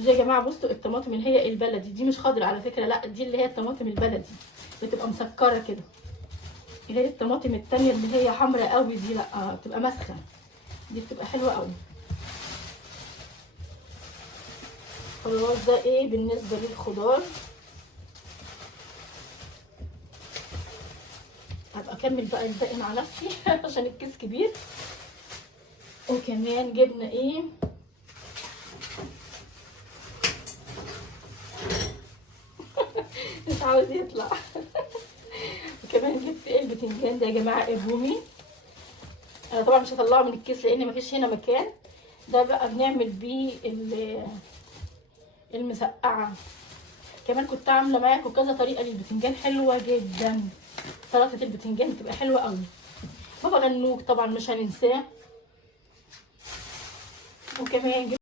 دي يا جماعه بصوا الطماطم اللي هي البلدي دي، مش خضرا على فكره، لا دي اللي هي الطماطم البلدي بتبقى مسكره كده، غير الطماطم التانية اللي هي حمراء قوي دي، لا بتبقى مسخه، دي بتبقى حلوه قوي. خلاص ده ايه بالنسبه للخضار. هبقى اكمل بقى الباقي مع نفسي عشان الكيس كبير. وكمان جبنا ايه، مش عاوز يطلع وكمان جبت ايه البتنجان ده يا جماعه الرومي. انا طبعا مش هطلعه من الكيس لان مفيش هنا مكان. ده بقى بنعمل بيه المسقعه. كمان كنت عامله معاكم كذا طريقه للبتنجان حلوه جدا. سلطه البتنجان بتبقى حلوه قوي. بابا غنوج طبعا مش هننساه. وكمان